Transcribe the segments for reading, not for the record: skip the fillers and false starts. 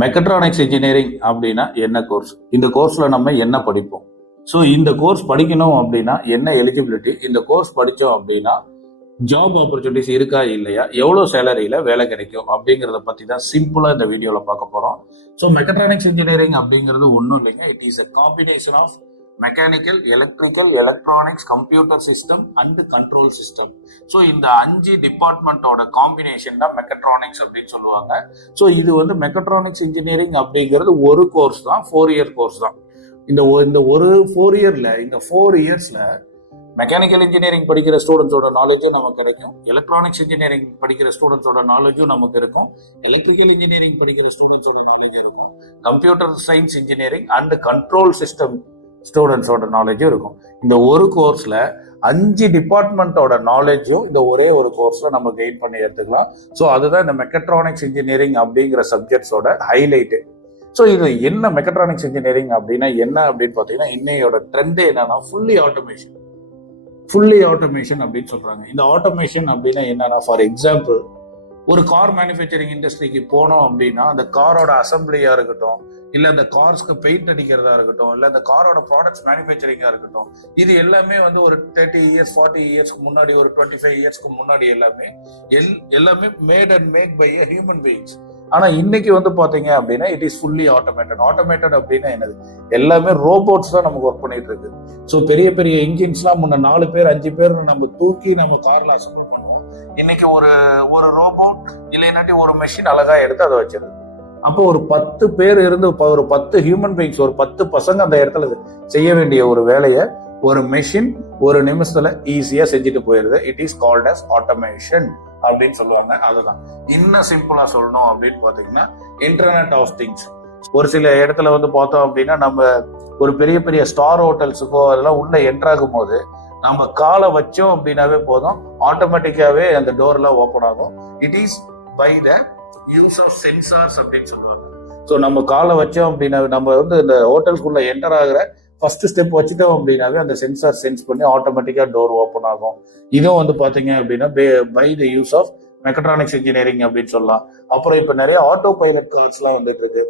Mechatronics engineering அப்படின்னா என்ன course? இந்த கோர்ஸ்ல நம்ம என்ன படிப்போம்? ஸோ இந்த கோர்ஸ் படிக்கணும் அப்படின்னா என்ன எலிஜிபிலிட்டி? இந்த கோர்ஸ் படித்தோம் அப்படின்னா ஜாப் ஆப்பர்ச்சுனிட்டிஸ் இருக்கா இல்லையா, எவ்வளோ சேலரியில் வேலை கிடைக்கும் அப்படிங்கிறத பற்றி தான் சிம்பிளாக இந்த வீடியோவில் பார்க்க போகிறோம். ஸோ மெக்கட்ரானிக்ஸ் இன்ஜினியரிங் அப்படிங்கிறது ஒன்றும் இல்லைங்க. It is a combination of mechanical, electrical, electronics, computer system and control system. So இந்த 5 டிபார்ட்மெண்ட்டோட காம்பினேஷன் தான் மெக்கட்ரானிக்ஸ் அப்படின்னு சொல்லுவாங்க. ஸோ இது வந்து மெக்கட்ரானிக்ஸ் இன்ஜினியரிங் அப்படிங்கிறது ஒரு கோர்ஸ் தான், 4 இயர் கோர்ஸ் தான். இந்த ஒரு 4 இயர்ல, இந்த 4 இயர்ஸ்ல மெக்கானிக்கல் இன்ஜினியரிங் படிக்கிற ஸ்டூடெண்ட்ஸோட நாலேஜும் நமக்கு கிடைக்கும், எலக்ட்ரானிக்ஸ் இன்ஜினியரிங் படிக்கிற ஸ்டூடெண்ட்ஸோட நாலேஜும் நமக்கு இருக்கும், எலக்ட்ரிக்கல் இன்ஜினியரிங் படிக்கிற ஸ்டூடெண்ட்ஸோட நாலேஜ் இருக்கும், computer science engineering and control system ஸ்டூடெண்ட்ஸோட நாலேஜும் இருக்கும். இந்த ஒரு கோர்ஸ்ல 5 டிபார்ட்மெண்ட்டோட நாலேஜும் இந்த ஒரே ஒரு கோர்ஸ்ல நம்ம கெயின் பண்ணி எடுத்துக்கலாம். ஸோ அதுதான் இந்த மெக்கட்ரானிக்ஸ் இன்ஜினியரிங் அப்படிங்கிற சப்ஜெக்ட்ஸோட ஹைலைட்டு. ஸோ இது என்ன மெக்கட்ரானிக்ஸ் இன்ஜினியரிங் அப்படின்னா என்ன அப்படின்னு பார்த்தீங்கன்னா, இன்னையோட ட்ரெண்டே என்னன்னா ஃபுல்லி ஆட்டோமேஷன் அப்படின்னு சொல்றாங்க. இந்த ஆட்டோமேஷன் அப்படின்னா என்னன்னா, ஃபார் எக்ஸாம்பிள் ஒரு கார் மேனுஃபேக்சரிங் இண்டஸ்ட்ரிக்கு போனோம் அப்படின்னா அந்த காரோட அசம்பிளியா இருக்கட்டும், இல்ல அந்த கார்ஸ்க்கு பெயிண்ட் அடிக்கிறதா இருக்கட்டும், இல்ல அந்த காரோட ப்ராடக்ட்ஸ் மேனுஃபேக்சரிங்கா இருக்கட்டும், இது எல்லாமே வந்து ஒரு 30 இயர்ஸ் 40 இயர்ஸ்க்கு முன்னாடி, ஒரு 25 இயர்ஸ்க்கு முன்னாடி எல்லாமே made and make by a human beings. ஆனா இன்னைக்கு வந்து பாத்தீங்க அப்படின்னா இட் இஸ் ஃபுல்லி ஆட்டோமேட்டட் அப்படின்னா என்னது, எல்லாமே ரோபோட்ஸ் தான் நமக்கு ஒர்க் பண்ணிட்டு இருக்கு. ஸோ பெரிய பெரிய இன்ஜின்ஸ்லாம் முன்ன 4 பேர் 5 பேர் நம்ம தூக்கி நம்ம கார்ல அசம்பிள் பண்ணுவோம். இன்னைக்கு ஒரு ரோபோட் இல்லைன்னாட்டி ஒரு மெஷின் அழகா எடுத்து அதை வச்சிருது. அப்போ ஒரு 10 பேர் இருந்து ஒரு 10 ஹியூமன் பீயிங்ஸ், ஒரு 10 பசங்க அந்த இடத்துல செய்ய வேண்டிய ஒரு வேலையை ஒரு மெஷின் ஒரு நிமிஷத்துல ஈஸியா செஞ்சுட்டு போயிருது. It is called as automation அப்படின்னு சொல்லுவாங்க. அதுதான் இன்னும் சிம்பிளா சொல்லணும் அப்படின்னு பாத்தீங்கன்னா இன்டர்நெட் ஆஃப் திங்ஸ். ஒரு சில இடத்துல வந்து பார்த்தோம் அப்படின்னா, நம்ம ஒரு பெரிய பெரிய ஸ்டார் ஹோட்டல்ஸுக்கோ அதெல்லாம் உள்ள என்ட்ராகும் போது நம்ம காலை வச்சோம் அப்படின்னாவே போதும், ஆட்டோமேட்டிக்காவே அந்த டோர் எல்லாம் ஓப்பன் ஆகும். It is by the use of sensors அப்படின்னு சொல்லுவாங்க. ஸோ நம்ம காலை வச்சோம் அப்படின்னா, நம்ம வந்து இந்த ஹோட்டல்ஸ்குள்ள என்டர் ஆகிற ஃபர்ஸ்ட் ஸ்டெப் வச்சுட்டோம் அப்படின்னாவே அந்த சென்சார் சென்ஸ் பண்ணி ஆட்டோமேட்டிக்கா டோர் ஓப்பன் ஆகும். இதுவும் வந்து பாத்தீங்க அப்படின்னா by the use of mechatronics engineering அப்படின்னு சொல்லலாம். அப்புறம் இப்ப நிறைய ஆட்டோ பைலட் கார்ஸ் எல்லாம் வந்துட்டு இருக்கு,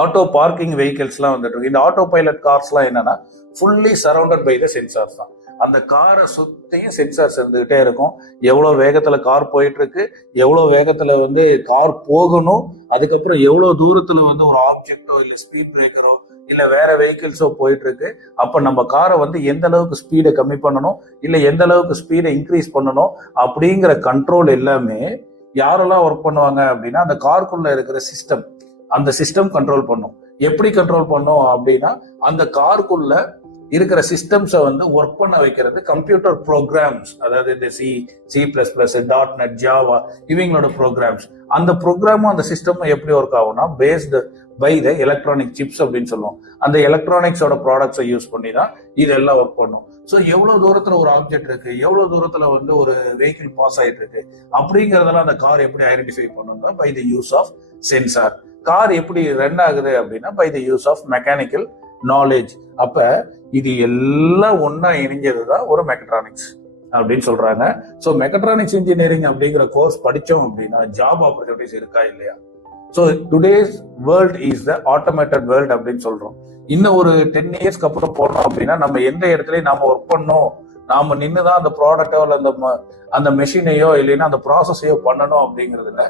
ஆட்டோ பார்க்கிங் வெஹிக்கிள்ஸ் எல்லாம் வந்துட்டு இருக்கு. இந்த ஆட்டோ பைலட் கார்ஸ் எல்லாம் என்னன்னா fully surrounded by the sensors தான். அந்த காரை சுத்தியும் சென்சார்ஸ் இருந்துகிட்டே இருக்கும். எவ்வளவு வேகத்துல கார் போயிட்டு இருக்கு, எவ்வளவு வேகத்துல வந்து கார் போகணும், அதுக்கப்புறம் எவ்வளவு தூரத்துல வந்து ஒரு ஆப்ஜெக்டோ இல்ல ஸ்பீட் பிரேக்கரோ இல்ல வேற வெஹிக்கிள்ஸோ போயிட்டு இருக்கு. அப்ப நம்ம காரை வந்து எந்த அளவுக்கு ஸ்பீடை கம்மி பண்ணணும், இல்ல எந்த அளவுக்கு ஸ்பீடை இன்க்ரீஸ் பண்ணணும் அப்படிங்கிற கண்ட்ரோல் எல்லாமே யாரெல்லாம் ஒர்க் பண்ணுவாங்க அப்படின்னா, அந்த காருக்குள்ள இருக்கிற சிஸ்டம், அந்த சிஸ்டம் கண்ட்ரோல் பண்ணும். எப்படி கண்ட்ரோல் பண்ணும் அப்படின்னா, அந்த காருக்குள்ள இருக்கிற சிஸ்டம்ஸை வந்து ஒர்க் பண்ண வைக்கிறது கம்ப்யூட்டர் ப்ரோக்ராம்ஸ், அதாவது இந்த C++, .NET, ஜாவா இவங்களோட ப்ரோக்ராம்ஸ். அந்த ப்ரோக்ராமும் அந்த சிஸ்டமும் எப்படி ஒர்க் ஆகும்னா based by the electronic chips அப்படின்னு சொல்லுவோம். அந்த எலக்ட்ரானிக்ஸோட ப்ராடக்ட்ஸை யூஸ் பண்ணி தான் இதெல்லாம் ஒர்க் பண்ணும். ஸோ எவ்வளவு தூரத்துல ஒரு ஆப்ஜெக்ட் இருக்கு, எவ்வளவு தூரத்துல வந்து ஒரு வெஹிக்கிள் பாஸ் ஆயிட்டு இருக்கு அப்படிங்கறதெல்லாம் அந்த கார் எப்படி ஐடென்டிஃபை பண்ணணும்னா by the use of sensor. Car எப்படி ரன் ஆகுது அப்படின்னா by the use of mechanical knowledge. அப்ப இது எல்லாம் ஒன்னா இணைஞ்சதுதான் ஒரு மெக்கட்ரானிக்ஸ் அப்படின்னு சொல்றாங்க. ஸோ மெக்கட்ரானிக்ஸ் இன்ஜினியரிங் அப்படிங்கிற கோர்ஸ் படிச்சோம் அப்படின்னா ஜாப் ஆப்பர்ச்சுனிட்டிஸ் இருக்கா இல்லையா? So today's world is the automated world அப்படின்னு சொல்றோம். இன்னும் ஒரு 10 இயர்ஸ்க்கு அப்புறம் போனோம் அப்படின்னா நம்ம எந்த இடத்துலயும் நாம ஒர்க் பண்ணோம், நாம நின்றுதான் அந்த ப்ராடக்டோ இல்ல அந்த மெஷினையோ இல்லைன்னா அந்த ப்ராசஸையோ பண்ணணும் அப்படிங்கிறதுல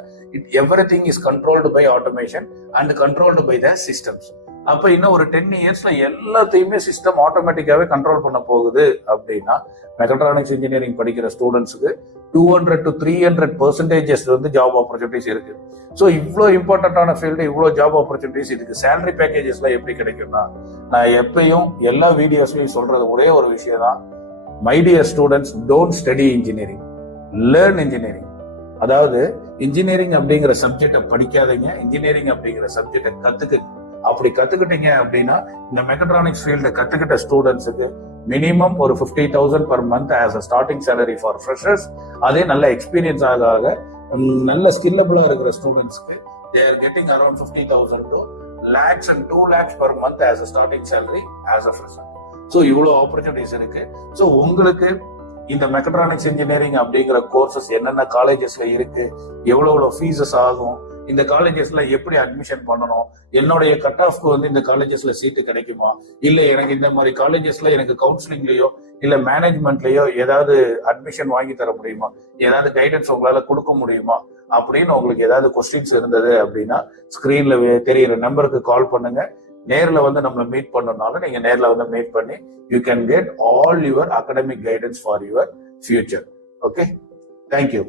everything is controlled by automation and controlled by the systems. அப்ப இன்னும் ஒரு 10 இயர்ஸ்ல எல்லாத்தையுமே சிஸ்டம் ஆட்டோமேட்டிக்காவே கண்ட்ரோல் பண்ண போகுது அப்படின்னா மெக்கட்ரானிக்ஸ் இன்ஜினியரிங் படிக்கிற ஸ்டூடெண்ட்ஸுக்கு 200 to 300% வந்து ஜாப் ஆப்பர்ச்சுனிட்டிஸ் இருக்கு. ஸோ இவ்வளோ இம்பார்ட்டன்டான ஃபீல்டு, இவ்வளோ ஜாப் ஆப்பர்ச்சுனிட்டிஸ் இதுக்கு சேலரி பேக்கேஜஸ்லாம் எப்படி கிடைக்கும்னா, நான் எப்பயும் எல்லா வீடியோஸ்லையும் சொல்றது ஒரே ஒரு விஷயம் தான், my dear students, don't study engineering, learn engineering. அதாவது இன்ஜினியரிங் அப்படிங்கிற சப்ஜெக்டை படிக்காதீங்க, இன்ஜினியரிங் அப்படிங்கிற சப்ஜெக்டை கத்துக்குங்க. அப்படி கத்துக்கிட்டீங்க அப்படின்னா இந்த மெக்கட்ரானிக்ஸ் ஃபீல்ட கத்துக்கிட்ட ஸ்டூடெண்ட்ஸுக்கு மினிமம் ஒரு 50,000 per month as a starting salary for freshers. அதே நல்ல எக்ஸ்பீரியன்ஸ் ஆக நல்ல ஸ்கில்லபிளா இருக்கிற ஸ்டூடெண்ட்ஸ்க்கு they are getting around 50,000 to lakhs and 2 lakhs per month as a starting salary as a fresher. So இவ்வளோ ஆப்பர்ச்சுனிட்டிஸ் இருக்கு. ஸோ உங்களுக்கு இந்த மெக்கட்ரானிக்ஸ் இன்ஜினியரிங் அப்படிங்கிற கோர்சஸ் என்னென்ன காலேஜஸ்ல இருக்கு, எவ்வளவு ஃபீஸஸ் ஆகும், இந்த காலேஜஸ்ல எப்படி அட்மிஷன் பண்ணணும், என்னுடைய கட் ஆஃப்க்கு வந்து இந்த காலேஜஸ்ல சீட்டு கிடைக்குமா, இல்ல எனக்கு இந்த மாதிரி காலேஜஸ்ல எனக்கு கவுன்சிலிங்லயோ இல்ல மேனேஜ்மெண்ட்லயோ ஏதாவது அட்மிஷன் வாங்கி தர முடியுமா, ஏதாவது கைடன்ஸ் உங்களால கொடுக்க முடியுமா அப்படின்னு உங்களுக்கு ஏதாவது கொஸ்டின்ஸ் இருந்தது அப்படின்னா ஸ்கிரீன்ல தெரியுற நம்பருக்கு கால் பண்ணுங்க. நேர்ல வந்து நம்மள மீட் பண்ணனாலும் நீங்க நேர்ல வந்து மீட் பண்ணி you can get all your academic guidance for your future. Okay, thank you.